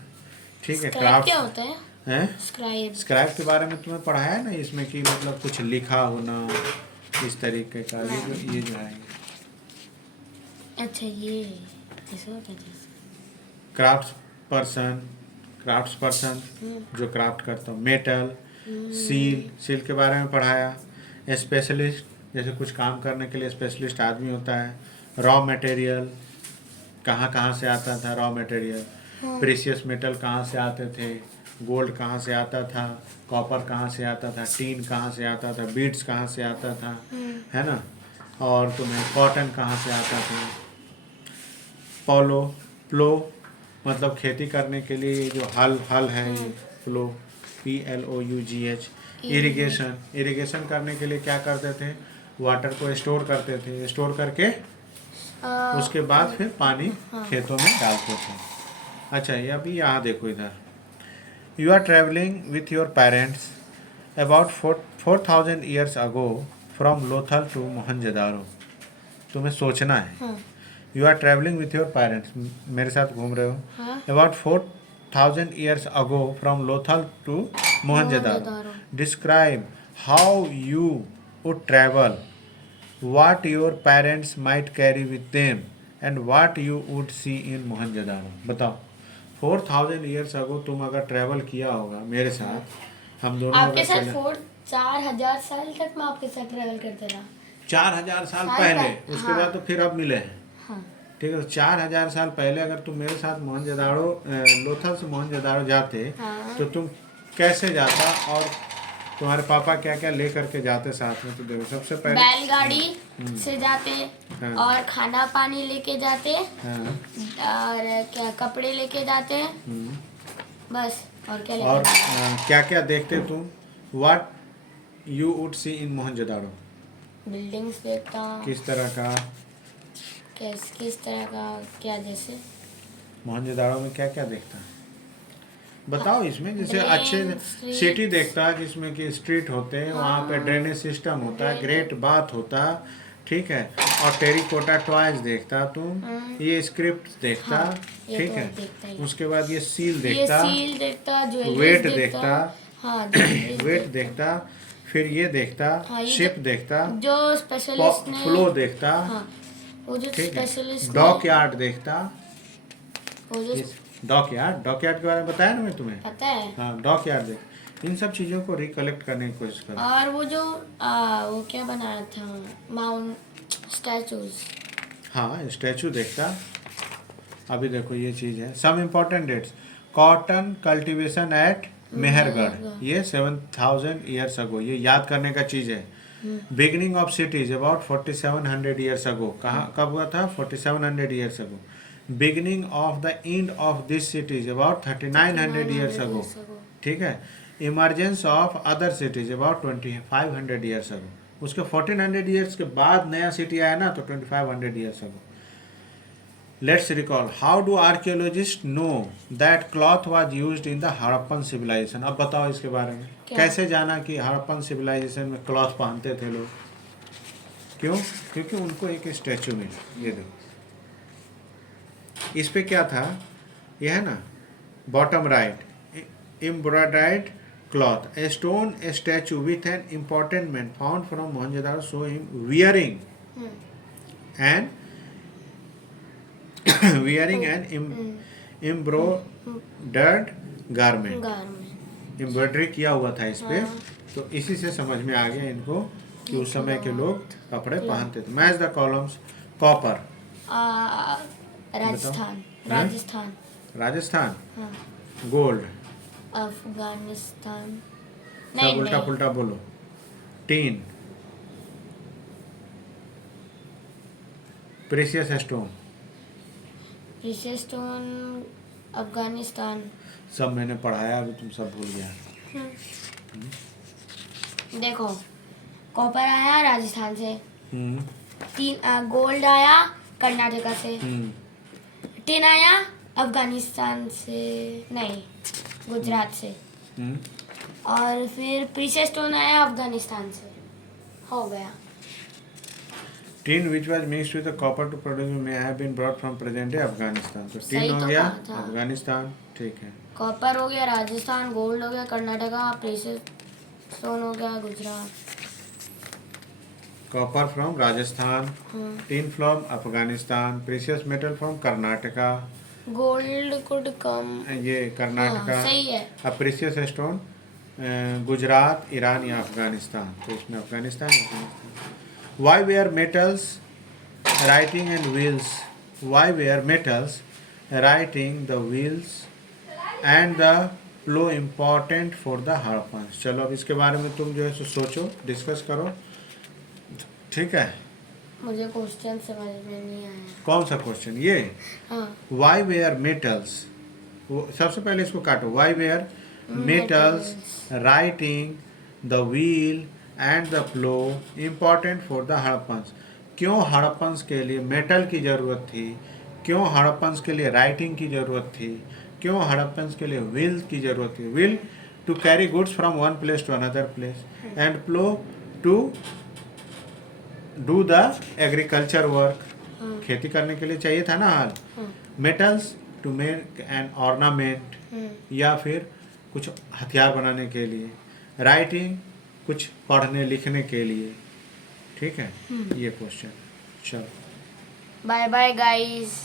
ठीक है। क्राफ्ट क्या होता है? स्क्राइब के बारे में तुम्हें पढ़ाया है ना इसमें, कि मतलब कुछ लिखा होना इस तरीके का, ये जो है। अच्छा, ये क्राफ्ट्स पर्सन जो क्राफ्ट करता हूँ। मेटल, सील के बारे में पढ़ाया। स्पेशलिस्ट, जैसे कुछ काम करने के लिए स्पेशलिस्ट आदमी होता है। रॉ मटेरियल, कहाँ से आता था रॉ मटेरियल। प्रीशियस मेटल कहाँ से आते थे? गोल्ड कहाँ से आता था? कॉपर कहाँ से आता था? टीन कहाँ से आता था? बीड्स कहाँ से आता था, है ना। और तुम्हें कॉटन कहाँ से आता था? प्लो मतलब खेती करने के लिए जो हल है, ये प्लो, PLOUGH। इरिगेशन करने के लिए क्या करते थे? वाटर को स्टोर करते थे, स्टोर करके उसके बाद फिर पानी खेतों में डालते थे। अच्छा, ये अभी यहाँ देखो इधर। You are traveling with your parents about 4,000 years ago from Lothal to Mohenjo-daro। तुम्हें सोचना है। You are traveling with your parents, मेरे साथ घूम रहे हो। About 4,000 years ago from Lothal to Mohenjo-daro। Describe how you would travel, what your parents might carry with them, and what you would see in Mohenjo-daro। बताओ, 4000 years ago तुम अगर travel किया होगा मेरे साथ, हम दोनों आपके साथ 4000 साल तक मैं आपके साथ ट्रैवल करता रहा। 4000 साल पहले, उसके बाद तो फिर अब मिले हैं, ठीक है। 4000 साल पहले अगर तुम मेरे साथ मोहनजोदाड़ो, लोथल से मोहनजोदाड़ो जाते, तो तुम कैसे जाता और तुम्हारे पापा क्या क्या ले करके जाते साथ में? तो देखो, सबसे पहले बैलगाड़ी से जाते, और खाना पानी लेके जाते, और क्या कपड़े लेके जाते, बस। और क्या लेके और क्या क्या देखते तुम? What you would see in Mohenjodaro? Buildings देखता। किस तरह का? किस तरह का क्या? जैसे मोहनजोदाड़ो में क्या क्या देखता है बताओ इसमें? जैसे अच्छे सिटी देखता है जिसमें कि स्ट्रीट होते हैं, वहाँ पे ड्रेनेज सिस्टम होता है, ग्रेट बाथ होता, ठीक है। और टेरिकोटा टॉयज देखता तुम, ये स्क्रिप्ट देखता, ठीक है। उसके बाद ये सील देखता, वेट देखता, वेट देखता, फिर ये देखता, शिप देखता, जो स्पेशलिस्ट ने फ्लो देखता, ठीक है। डॉक यार्ड देखता, डॉक यार्ड के बारे में बताया ना मैं तुम्हें, पता है। हाँ, डॉक यार्ड देख। इन सब चीज़ों को रिकलेक्ट करने की कोशिश करो। और वो जो वो क्या बनाया था, माउंट स्टैचूज, हाँ, स्टैचू देखता। अभी देखो ये चीज़ है, some important dates. Cotton cultivation at Mehrgarh, ये 7000 ईयर्स अगो, ये याद करने का चीज़ है। Beginning of cities about 4700 years ago, कहाँ कब हुआ था? 4700 years ago. Beginning of the end of this cities about 3900 years ago, ठीक है। Emergence of other cities about 2500 years अगो। उसके 1400 ईयर्स के बाद नया सिटी आया ना, तो 2500 years ago. Let's recall, how do archaeologist know that cloth was used in the Harappan civilisation. अब बताओ इसके बारे में, कैसे जाना कि हड़प्पन सिविलाइजेशन में क्लॉथ पहनते थे लोग? क्यों? क्योंकि उनको एक स्टैचू मिला। ये देखो, इस पे क्या था, यह है ना, bottom right, embroidered cloth, a stone, a statue with an important man found from Mohenjo-daro show him wearing an embroidered garment. Embroidery किया हुआ था इस पे। तो इसी से समझ में आ गया इनको कि उस समय के लोग कपड़े पहनते थे। Match the columns. Copper, Rajasthan. Rajasthan. Gold, Afghanistan. सब उल्टा पुल्टा बोलो। Tin, precious stone, Afghanistan. सब मैंने पढ़ाया, अभी तुम सब भूल गया। देखो, कॉपर आया राजस्थान से, गोल्ड आया कर्नाटका से, टिन आया अफगानिस्तान से, नहीं गुजरात से, और फिर प्रीशियस स्टोन आया अफगानिस्तान से। हो गया। Tin which was mixed with the copper to produce may have been brought from present day Afghanistan. तो टिन हो गया अफगानिस्तान, ठीक है। कॉपर हो गया राजस्थान, गोल्ड हो गया कर्नाटका, प्रीशियस स्टोन हो गया Gujarat. Copper from Rajasthan, tin from Afghanistan, precious metal from Karnataka, gold could come, ये कर्नाटका, सही है। अब प्रीशियस स्टोन गुजरात, ईरान या अफगानिस्तान। तो इसमें Afghanistan. Why were metals writing and wheels, why were metals writing the wheels and the plough important for the Harappans. चलो अब इसके बारे में तुम जो है सोचो, डिस्कस करो, ठीक है। मुझे क्वेश्चन समझ में नहीं आया। कौन सा क्वेश्चन? ये वाई वेयर मेटल्स, सबसे पहले इसको काटो। Why were metals writing the wheel and the plough important for the Harappans. क्यों हड़प्पन्स के लिए मेटल की ज़रूरत थी? क्यों हड़प्पन्स के लिए राइटिंग की ज़रूरत थी? क्यों हड़प्पन्स के लिए व्हील की ज़रूरत थी? Wheel to carry goods from one place to another place, and plough to do the agriculture work, खेती करने के लिए चाहिए था ना हल। Metals to make an ornament, या फिर कुछ हथियार बनाने के लिए। राइटिंग कुछ पढ़ने लिखने के लिए, ठीक है। ये क्वेश्चन। चलो बाय बाय गाइस।